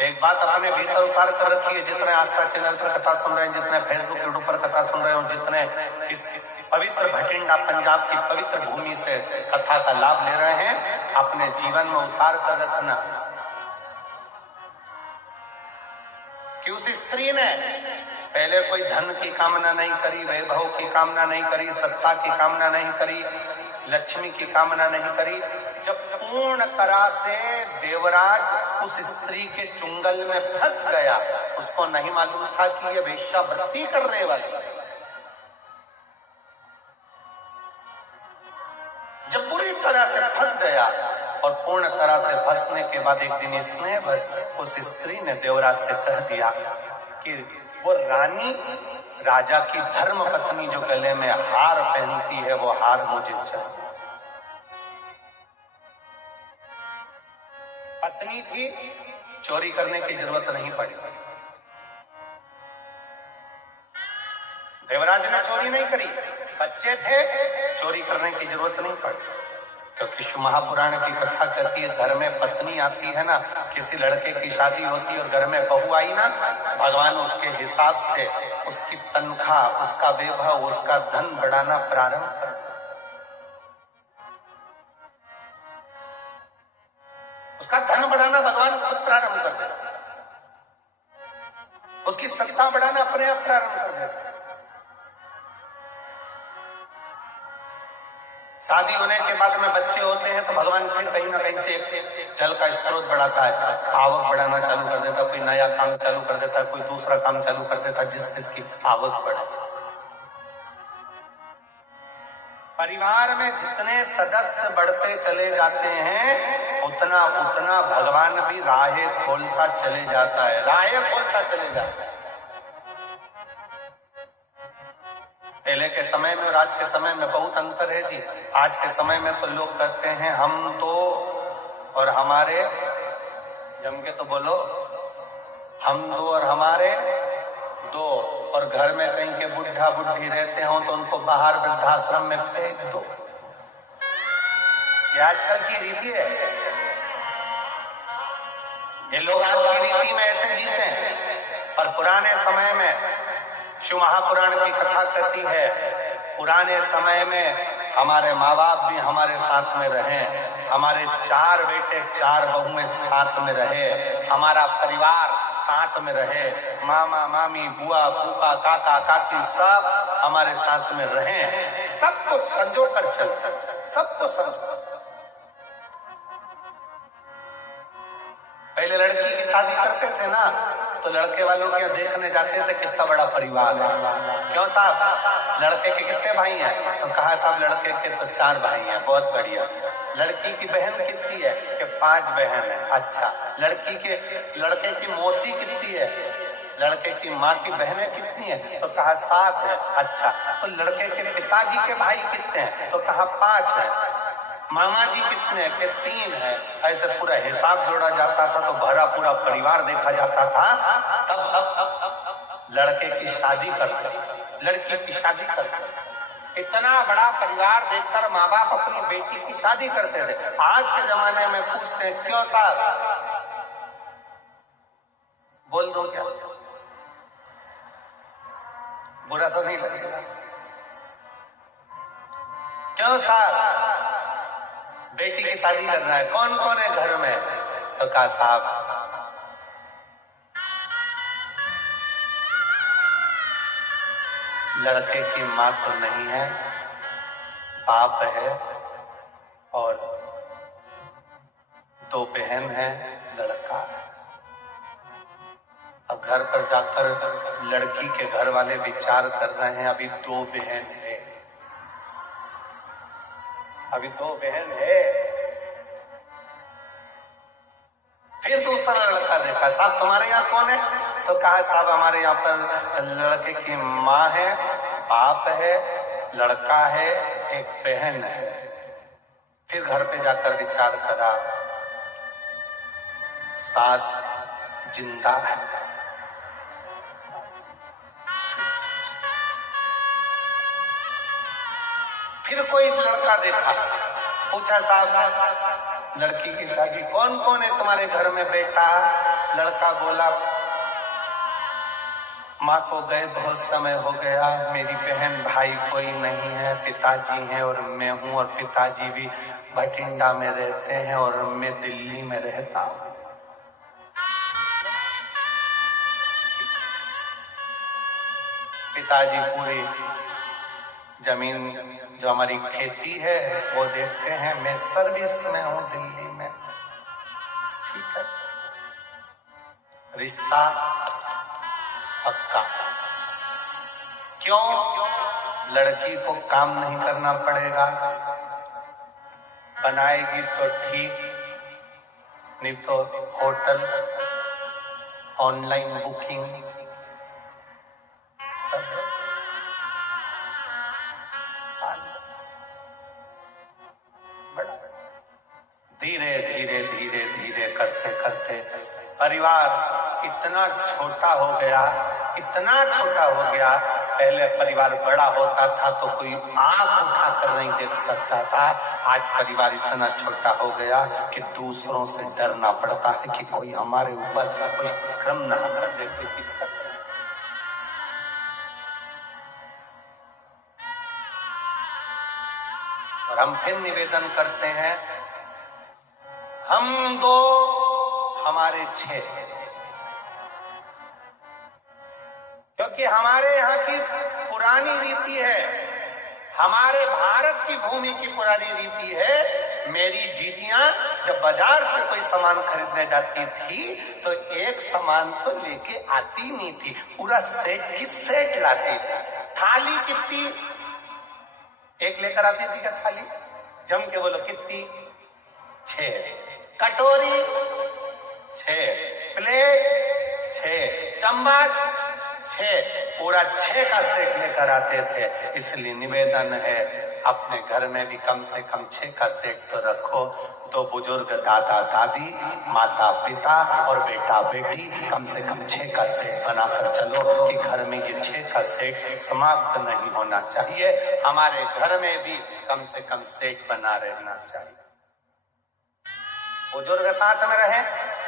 एक बात अपने भीतर उतार कर रखिए, जितने आस्था चैनल पर कथा सुन रहे हैं, जितने फेसबुक यूट्यूब पर कथा सुन रहे हो, जितने इस पवित्र भटिंडा पंजाब की पवित्र भूमि से कथा का लाभ ले रहे हैं, अपने जीवन में उतार कर रखना कि उस स्त्री ने पहले कोई धन की कामना नहीं करी, वैभव की कामना नहीं करी, सत्ता की कामना नहीं करी, लक्ष्मी की कामना नहीं करी। जब पूर्ण तरह से देवराज उस स्त्री के चुंगल में फंस गया, उसको नहीं मालूम था कि ये वेश्यावृत्ति करने वाली। जब पूरी तरह से फंस गया और पूर्ण तरह से फंसने के बाद एक दिन इसने बस उस स्त्री ने देवराज से कह दिया कि वो रानी, राजा की धर्म पत्नी जो गले में हार पहनती है, वो हार मुझे चाहिए। पत्नी थी, चोरी करने की जरूरत नहीं पड़ी। देवराज ने चोरी नहीं करी, बच्चे थे, चोरी करने की जरूरत नहीं पड़ी। क्योंकि शिव महापुराण की कथा कहती है, घर में पत्नी आती है ना, किसी लड़के की शादी होती है और घर में बहू आई ना, भगवान उसके हिसाब से उसकी तनख्वाह, उसका वैभव, उसका धन बढ़ाना प्रारंभ कर। उसका धन बढ़ाना भगवान खुद प्रारंभ कर देता, उसकी सत्ता बढ़ाना अपने आप प्रारंभ कर देता। शादी होने के बाद में बच्चे होते हैं तो भगवान फिर कहीं ना कहीं से एक जल का स्रोत बढ़ाता है, आवक बढ़ाना चालू कर देता, कोई नया काम चालू कर देता, कोई दूसरा काम चालू कर देता, जिससे इसकी आवक बढ़े। परिवार में जितने सदस्य बढ़ते चले जाते हैं, उतना उतना भगवान भी राहें खोलता चले जाता है, राहें खोलता चले जाता है। पहले के समय में और आज के समय में बहुत अंतर है जी। आज के समय में तो लोग कहते हैं हम तो और हमारे, जम के तो बोलो, हम दो और हमारे दो, और घर में कहीं के बुढ़ा बुढ़ी रहते हो तो उनको बाहर वृद्धाश्रम में फेंक दो। ये आजकल की रीति है। ये लोग आज की रीति में ऐसे जीते हैं। पर पुराने समय में शिव महापुराण की कथा कहती है, पुराने समय में हमारे माँ बाप भी हमारे साथ में रहे, हमारे 4 बेटे 4 बहुएं साथ में रहे, हमारा परिवार साथ में रहे, मामा मामी बुआ फूफा काका काकी सब हमारे साथ में रहे, सबको संजो कर चलते, सबको संजो। पहले लड़की की शादी करते थे ना, तो लड़के वालों के देखने जाते थे कितना बड़ा परिवार है। क्यों साहब, लड़के के कितने भाई हैं? तो कहा साहब लड़के के तो 4 भाई हैं, बहुत बढ़िया। लड़की की बहन कितनी है? कि 5 बहन है। अच्छा, लड़के की मौसी कितनी है? लड़के की माँ की बहनें कितनी है? तो कहा 7 है। अच्छा, तो लड़के के पिताजी के भाई कितने हैं? तो कहा 5 है। मामा जी कितने? के 3 है। ऐसे पूरा हिसाब जोड़ा जाता था तो भरा पूरा परिवार देखा जाता था। तब लड़के की शादी करते, लड़की की शादी करते। इतना बड़ा परिवार देखकर माँ बाप अपनी बेटी की शादी करते थे। आज के जमाने में पूछते हैं क्यों साहब? बोल दो क्या, बुरा तो नहीं लगेगा? क्यों साहब बेटी की शादी करना है? कौन कौन है घर में? तो कहा साहब लड़के की माँ तो नहीं है, बाप है और 2 बहन है, लड़का है। घर पर जाकर लड़की के घर वाले विचार कर रहे हैं, अभी 2 बहन है, अभी 2 बहन है। फिर दूसरा लड़का देखा, साहब तुम्हारे यहाँ कौन है? तो कहा साहब हमारे यहाँ पर लड़के की माँ है, बाप है, लड़का है, एक बहन है। फिर घर पे जाकर विचार करा, सास जिंदा है। फिर कोई लड़का देखा, पूछा साहब लड़की की शादी कौन कौन है तुम्हारे घर में बेटा? लड़का बोला माँ को गए बहुत समय हो गया, मेरी बहन भाई कोई नहीं है, पिताजी हैं और मैं हूँ, और पिताजी भी भटिंडा में रहते हैं और मैं दिल्ली में रहता हूँ। पिताजी पूरी जमीन जो हमारी खेती है वो देखते हैं, मैं सर्विस में हूँ दिल्ली में। ठीक है, रिश्ता पक्का। क्यों? लड़की को काम नहीं करना पड़ेगा, बनाएगी तो ठीक, नहीं तो होटल, ऑनलाइन बुकिंग सब है। बड़ा धीरे धीरे धीरे धीरे करते करते परिवार इतना छोटा हो गया, इतना छोटा हो गया। पहले परिवार बड़ा होता था तो कोई आंख उठाकर नहीं देख सकता था, आज परिवार इतना छोटा हो गया कि दूसरों से डरना पड़ता है कि कोई हमारे ऊपर कोई क्रम ना कर दे। और हम फिर निवेदन करते हैं, हम 2 हमारे 6, क्योंकि हमारे यहाँ की पुरानी रीति है, हमारे भारत की भूमि की पुरानी रीति है। मेरी जीजियां जब बाजार से कोई सामान खरीदने जाती थी तो एक सामान तो लेके आती नहीं थी, पूरा सेट ही सेट लाती थी। थाली कितनी एक लेकर आती थी क्या? थाली जम के बोलो कितनी? 6। कटोरी 6, प्लेट 6, चम्मच 6, पूरा 6 का सेट लेकर आते थे। इसलिए निवेदन है, अपने घर में भी कम से कम 6 का सेट तो रखो। 2 बुजुर्ग, दादा दादी, माता पिता और बेटा बेटी, कम से कम 6 का सेट बनाकर चलो कि घर में ये 6 का सेट समाप्त नहीं होना चाहिए। हमारे घर में भी कम से कम सेट बना रहना चाहिए। बुजुर्ग साथ में रहे,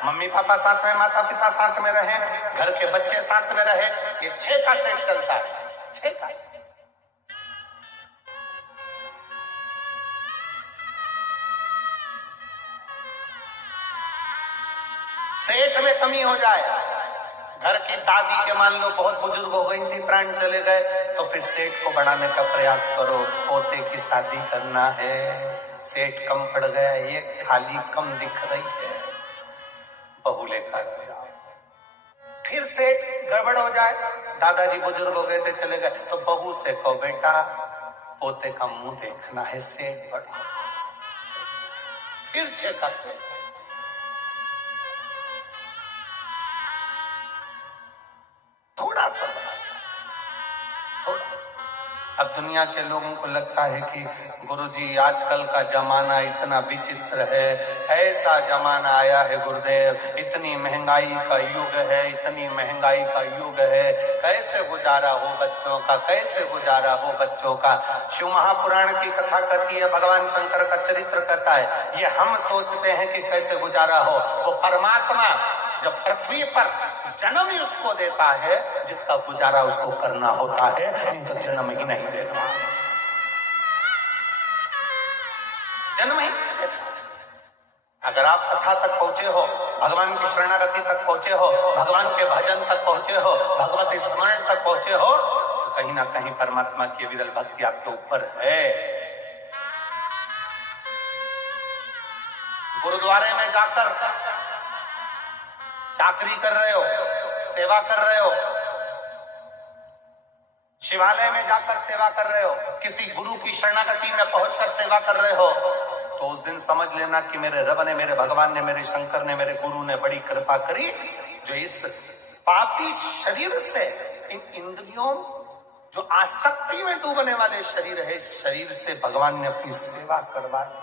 मम्मी पापा साथ में, माता पिता साथ में रहे, घर के बच्चे साथ में रहे, ये 6 का सेट चलता है। 6 का सेट। सेठ में कमी हो जाए, घर की दादी के मान लो बहुत बुजुर्ग हो गई थी, प्राण चले गए, तो फिर सेठ को बढ़ाने का प्रयास करो। पोते की शादी करना है, सेठ कम पड़ गया, एक थाली कम दिख रही है, बहू लेकर जाओ। फिर सेठ गड़बड़ हो जाए, दादाजी बुजुर्ग हो गए थे, चले गए, तो बहू से कहो बेटा पोते का मुंह देखना है, सेठ बढ़ा। फिर 6 का सेठ। थोड़ा सा अब दुनिया के लोगों को लगता है कि गुरुजी आजकल का जमाना इतना विचित्र है, ऐसा जमाना आया है गुरुदेव, इतनी महंगाई का युग है, इतनी महंगाई का युग है, कैसे गुजारा हो बच्चों का, कैसे गुजारा हो बच्चों का। शिव महापुराण की कथा कहती है, भगवान शंकर का चरित्र कहता है, ये हम सोचते हैं कि कैसे गुजारा हो, वो परमात्मा जब पृथ्वी पर जन्म ही उसको देता है जिसका गुजारा उसको करना होता है, नहीं तो जन्म ही नहीं देता, जन्म ही नहीं देता। अगर आप कथा तक पहुंचे हो, भगवान की शरणागति तक पहुंचे हो, भगवान के भजन तक पहुंचे हो, भगवत स्मरण तक पहुंचे हो, तो कहीं ना कहीं परमात्मा की विरल भक्ति आपके ऊपर है। गुरुद्वारे में जाकर चाकरी कर रहे हो, सेवा कर रहे हो, शिवालय में जाकर सेवा कर रहे हो, किसी गुरु की शरणागति में पहुंचकर सेवा कर रहे हो, तो उस दिन समझ लेना कि मेरे रब ने, मेरे भगवान ने, मेरे शंकर ने, मेरे गुरु ने बड़ी कृपा करी, जो इस पापी शरीर से, इन इंद्रियों, जो आसक्ति में डूबने वाले शरीर है, इस शरीर से भगवान ने अपनी सेवा करवा दी।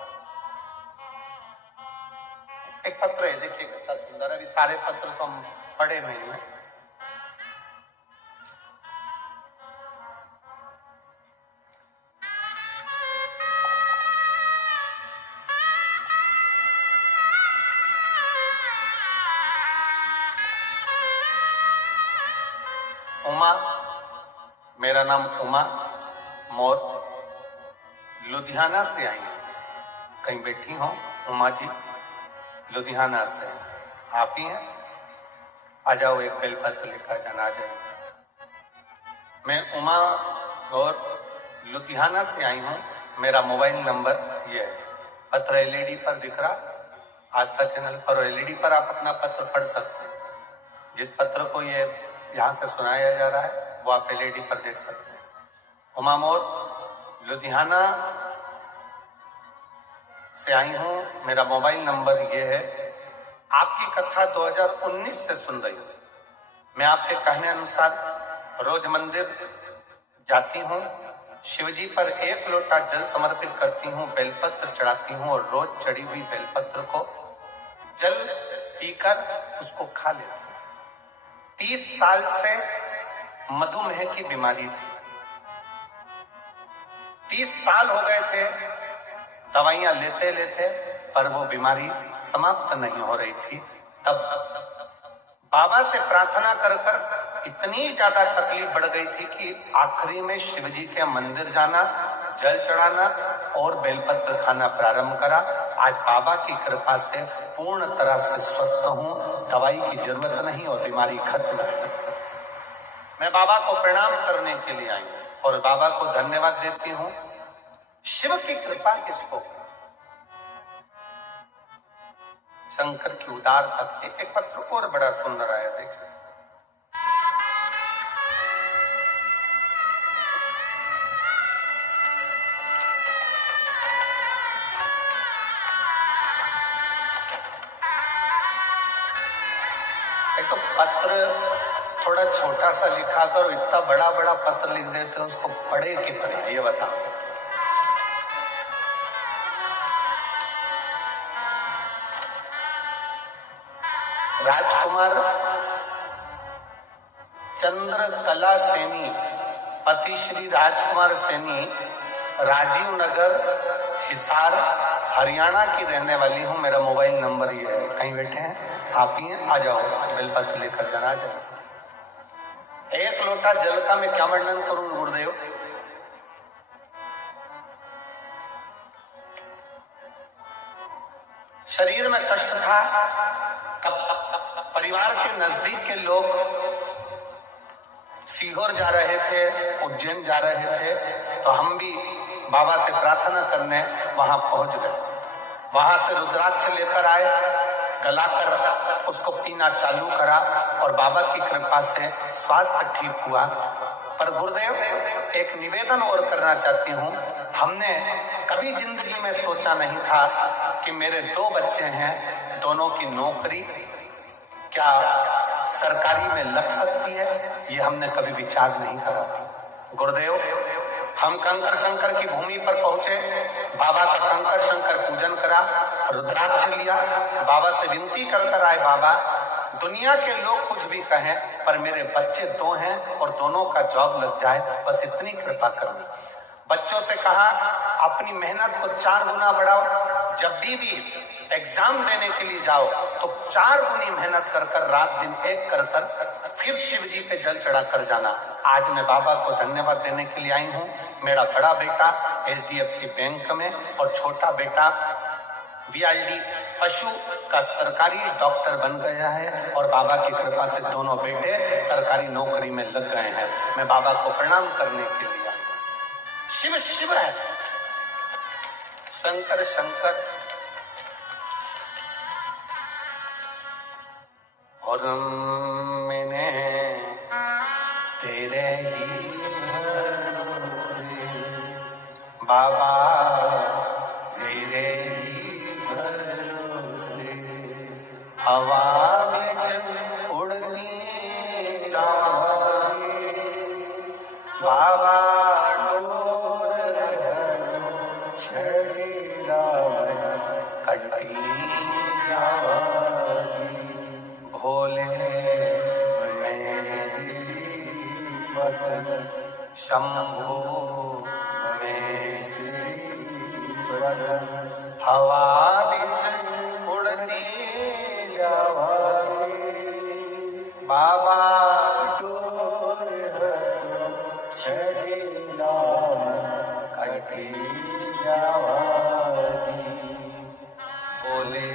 एक पत्र है, देखिए कितना सुंदर है। अभी सारे पत्र तो हम पढ़े नहीं हैं। उमा, मेरा नाम उमा मोर, लुधियाना से आई है। कहीं बैठी हो उमा जी? लुधियाना से आप ही हैं? आ जाओ, एक बेलपत्र लेकर जाना। आ जाए। मैं उमा और लुधियाना से आई हूँ। मेरा मोबाइल नंबर ये है, पत्र एलईडी पर दिख रहा, आस्था चैनल पर एलईडी पर आप अपना पत्र पढ़ सकते हैं। जिस पत्र को ये यहाँ से सुनाया जा रहा है वो आप एलईडी पर देख सकते हैं। उमा मोर, लुधियाना से आई हूं। मेरा मोबाइल नंबर ये है। आपकी कथा 2019 से सुन रही हूं। मैं आपके कहने अनुसार रोज मंदिर जाती हूं, शिवजी पर 1 लोटा जल समर्पित करती हूं, बेलपत्र चढ़ाती हूं और रोज चढ़ी हुई बेलपत्र को जल पीकर उसको खा लेती हूं। 30 साल से मधुमेह की बीमारी थी। 30 साल हो गए थे दवाइयां लेते लेते, पर वो बीमारी समाप्त नहीं हो रही थी। तब बाबा से प्रार्थना कर कर इतनी ज्यादा तकलीफ बढ़ गई थी कि आखिरी में शिवजी के मंदिर जाना, जल चढ़ाना और बेलपत्र खाना प्रारंभ करा। आज बाबा की कृपा से पूर्ण तरह से स्वस्थ हूं, दवाई की जरूरत नहीं और बीमारी खत्म है। मैं बाबा को प्रणाम करने के लिए आई हूं और बाबा को धन्यवाद देती हूं। शिव की कृपा किसको? शंकर की उदार भक्ति। एक पत्र और बड़ा सुंदर आया, देखिए। एक तो पत्र थोड़ा छोटा सा लिखा करो, इतना बड़ा बड़ा पत्र लिख देते हो, उसको पढ़े कितने, ये बताओ। राजकुमार चंद्रकला सैनी, पति श्री राजकुमार सैनी, राजीव नगर, हिसार, हरियाणा की रहने वाली हूँ। मेरा मोबाइल नंबर ये है। कहीं बैठे हैं? आप ही हैं? आ जाओ, बेलपत्र लेकर जाना। जाओ। 1 लोटा जल का मैं क्या वर्णन करूं गुरुदेव? शरीर में कष्ट था, परिवार के नजदीक के लोग सीहोर जा रहे थे, उज्जैन जा रहे थे, तो हम भी बाबा से प्रार्थना करने वहां पहुंच गए। वहां से रुद्राक्ष लेकर आए, गलाकर उसको पीना चालू करा और बाबा की कृपा से स्वास्थ्य ठीक हुआ। पर गुरुदेव, एक निवेदन और करना चाहती हूँ। हमने कभी जिंदगी में सोचा नहीं था कि मेरे 2 बच्चे हैं, दोनों की नौकरी क्या सरकारी में लग सकती है, ये हमने कभी विचार नहीं करा। गुरुदेव, हम कंकर शंकर की भूमि पर पहुंचे, बाबा का कंकर शंकर पूजन करा, रुद्राक्ष लिया, बाबा से विनती कर आए, बाबा दुनिया के लोग कुछ भी कहें, पर मेरे बच्चे 2 हैं और दोनों का जॉब लग जाए, बस इतनी कृपा करनी। बच्चों से कहा अपनी मेहनत को 4 गुना बढ़ाओ, जब भी एग्जाम देने के लिए जाओ तो 4 गुनी मेहनत कर कर, रात दिन एक कर कर फिर शिव जी पे जल चढ़ा कर जाना। आज मैं बाबा को धन्यवाद देने के लिए आई हूँ। मेरा बड़ा बेटा HDFC बैंक में और छोटा बेटा VID पशु का सरकारी डॉक्टर बन गया है और बाबा की कृपा से दोनों बेटे सरकारी नौकरी में लग गए हैं। मैं बाबा को प्रणाम करने के लिए आई। शिव शिव है, शंकर शंकर। और मैंने ही भरोसे, बाबा तेरे ही भरोसे, हवा में जब उड़ती जाए, बाबा डोर छड़ीला कटी जाए, भोले मेरी वतन, शंभो मेरी वतन, हवा बिच उड़ती जाए, बाबा डोर छड़ीला कटी जाए, बोले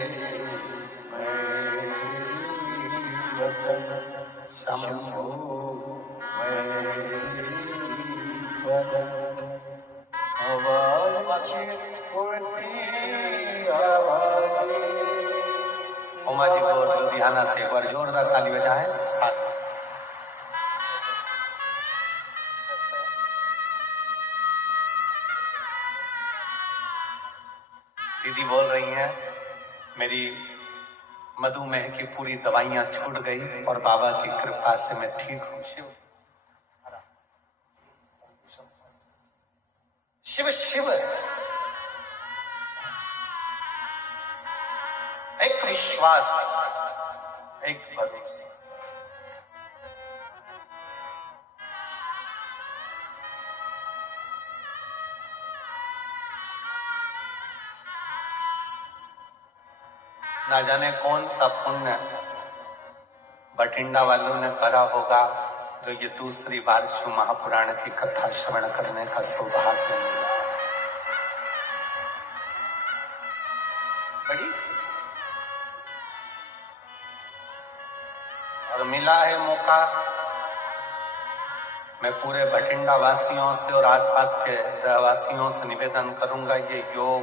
शंभो मेरी वतन, हवा बिच उड़ती आवाज़। उमा जी को लुधियाना से एक बार जोरदार ताली बजाएं साथ। दीदी बोल रही हैं मेरी मधुमेह की पूरी दवाइयां छूट गई और बाबा की कृपा से मैं ठीक हूं। शिव शिव एक विश्वास, एक भरोसा। ना जाने कौन सा पुण्य बठिंडा वालों ने करा होगा जो ये दूसरी बार शिव महापुराण की कथा श्रवण करने का सौभाग्य मिला। बड़ी और मिला है मौका। मैं पूरे बठिंडा वासियों से और आसपास के रहवासियों से निवेदन करूंगा, ये योग,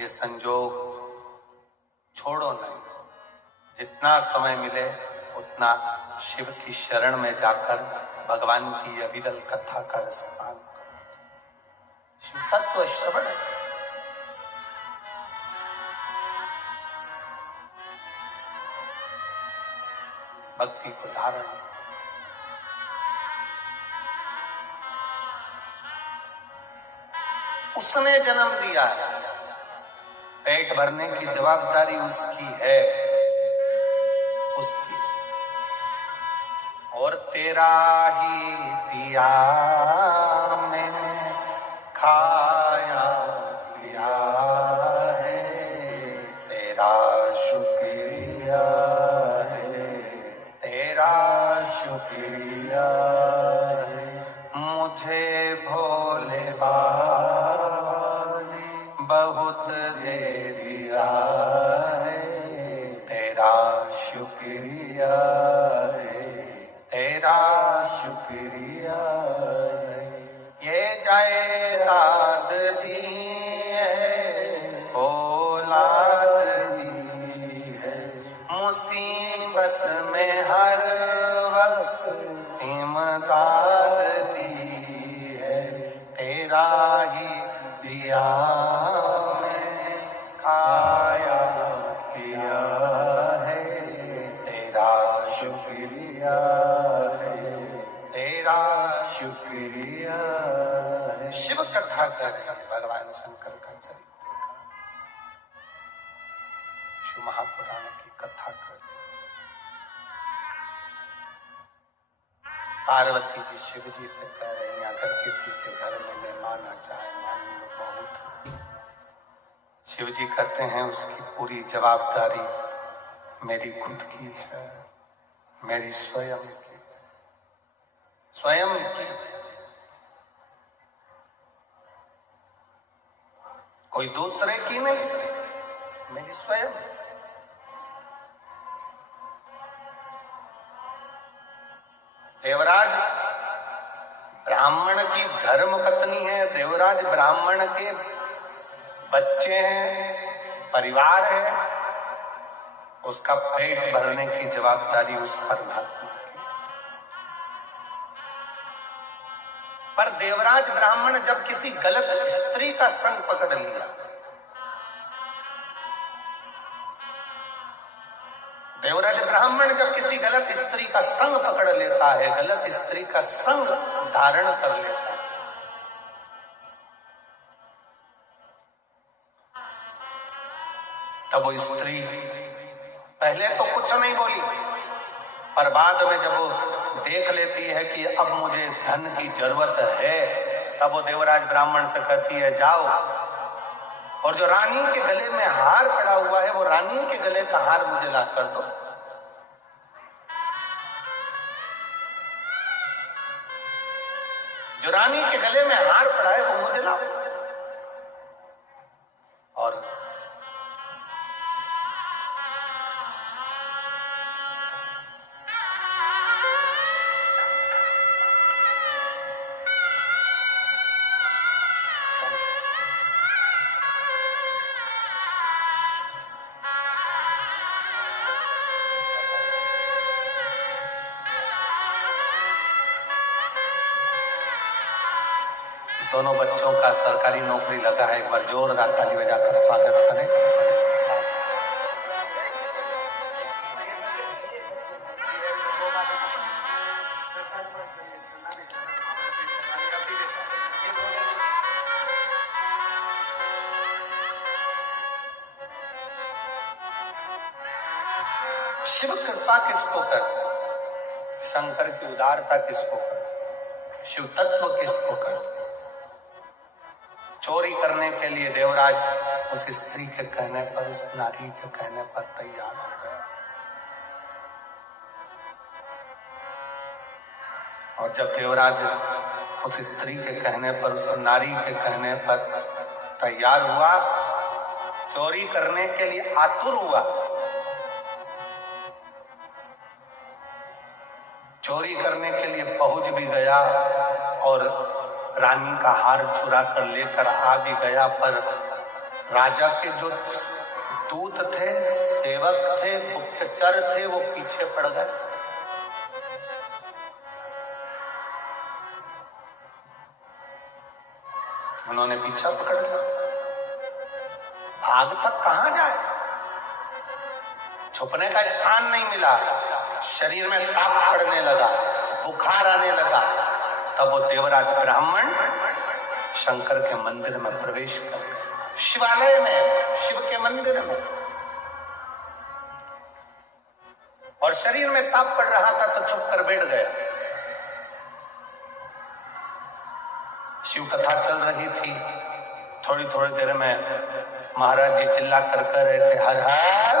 ये संजोग छोड़ो नहीं। जितना समय मिले उतना शिव की शरण में जाकर भगवान की अविरल कथा का रसपान करो। शिव तत्व श्रवण, भक्ति को धारण। उसने जन्म दिया है, पेट भरने की जवाबदारी उसकी है, उसकी। और तेरा ही दिया मैंने खाया पिया है, तेरा शुक्रिया है, तेरा शुक्रिया है। मुझे भोले बाबा ने बहुत दे दिया है, तेरा शुक्रिया है, तेरा शुक्रिया है। ये जायदाद दी है, औलाद दी है, मुसीबत में हर वक्त इमदाद दी है, तेरा ही दिया मैंने खाया पिया है, तेरा शुक्रिया है, तेरा शुक्रिया है। शिव कथा करें भगवान शंकर का चरित्र का, शिव महापुराण की कथा करें। पार्वती जी शिव जी से कह रही हैं, अगर किसी के घर में मेहमान आ जाए, मान लो बहुत, शिव जी कहते हैं उसकी पूरी जवाबदारी मेरी खुद की है, मेरी स्वयं की, स्वयं की। कोई दूसरे की नहीं, मेरी स्वयं। देवराज ब्राह्मण की धर्म पत्नी है, देवराज ब्राह्मण के बच्चे हैं, परिवार है, उसका पेट भरने की जवाबदारी उस परमात्मा की। पर देवराज ब्राह्मण जब किसी गलत स्त्री का संग पकड़ लिया, देवराज ब्राह्मण जब किसी गलत स्त्री का संग पकड़ लेता है, गलत स्त्री का संग धारण कर लेता है, तब वो स्त्री पहले तो कुछ नहीं बोली, पर बाद में जब वो देख लेती है कि अब मुझे धन की जरूरत है, तब वो देवराज ब्राह्मण से कहती है जाओ और जो रानी के गले में हार पड़ा हुआ है वो रानी के गले का हार मुझे ला कर दो। जो रानी के गले में हार पड़ा है वो मुझे लाओ। और दोनों बच्चों का सरकारी नौकरी लगा है, एक बार जोरदार ताली बजाकर स्वागत करें। शिव कृपा किसको करते, शंकर की उदारता किसको करते, शिव तत्व किसको करते। चोरी करने के लिए देवराज उस स्त्री के कहने पर, उस नारी के कहने पर तैयार हो गया, और जब देवराज उस स्त्री के कहने पर, उस नारी के कहने पर तैयार हुआ, चोरी करने के लिए आतुर हुआ, चोरी करने के लिए पहुंच भी गया और रानी का हार चुरा कर लेकर आ भी गया, पर राजा के जो दूत थे, सेवक थे, गुप्तचर थे, वो पीछे पड़ गए। उन्होंने पीछा पकड़ लिया, भाग तक कहां जाए, छुपने का स्थान नहीं मिला, शरीर में ताप पड़ने लगा, बुखार आने लगा, तब वो देवराज ब्राह्मण शंकर के मंदिर में प्रवेश कर गए, शिवालय में, शिव के मंदिर में, और शरीर में ताप पड़ रहा था तो छुप कर बैठ गया। शिव कथा चल रही थी, थोड़ी थोड़ी देर में महाराज जी चिल्ला कर कह रहे थे हर हर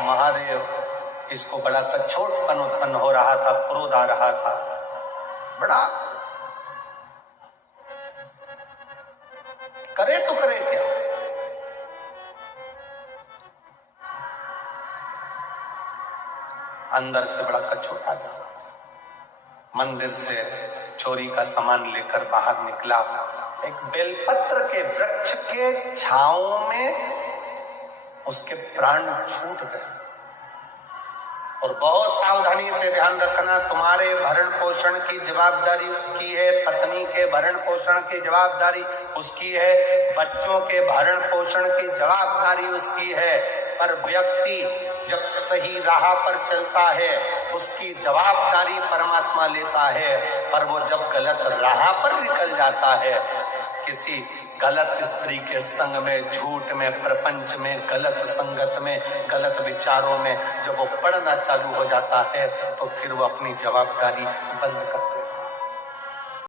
महादेव। इसको बड़ा कछोटपन उत्पन्न हो रहा था, क्रोध आ रहा था, बड़ा करे तो करे क्या। अंदर से बड़ा कछोटा जा रहा था। मंदिर से चोरी का सामान लेकर बाहर निकला, एक बेलपत्र के वृक्ष के छांव में उसके प्राण छूट गए। और बहुत सावधानी से ध्यान रखना, तुम्हारे भरण पोषण की जवाबदारी उसकी है, पत्नी के भरण पोषण की जवाबदारी उसकी है, बच्चों के भरण पोषण की जवाबदारी उसकी है, पर व्यक्ति जब सही राह पर चलता है उसकी जवाबदारी परमात्मा लेता है, पर वो जब गलत राह पर निकल जाता है, किसी गलत स्त्री के संग में, झूठ में, प्रपंच में, गलत संगत में, गलत विचारों में जब वो पढ़ना चालू हो जाता है तो फिर वो अपनी जवाबदारी बंद कर देता है।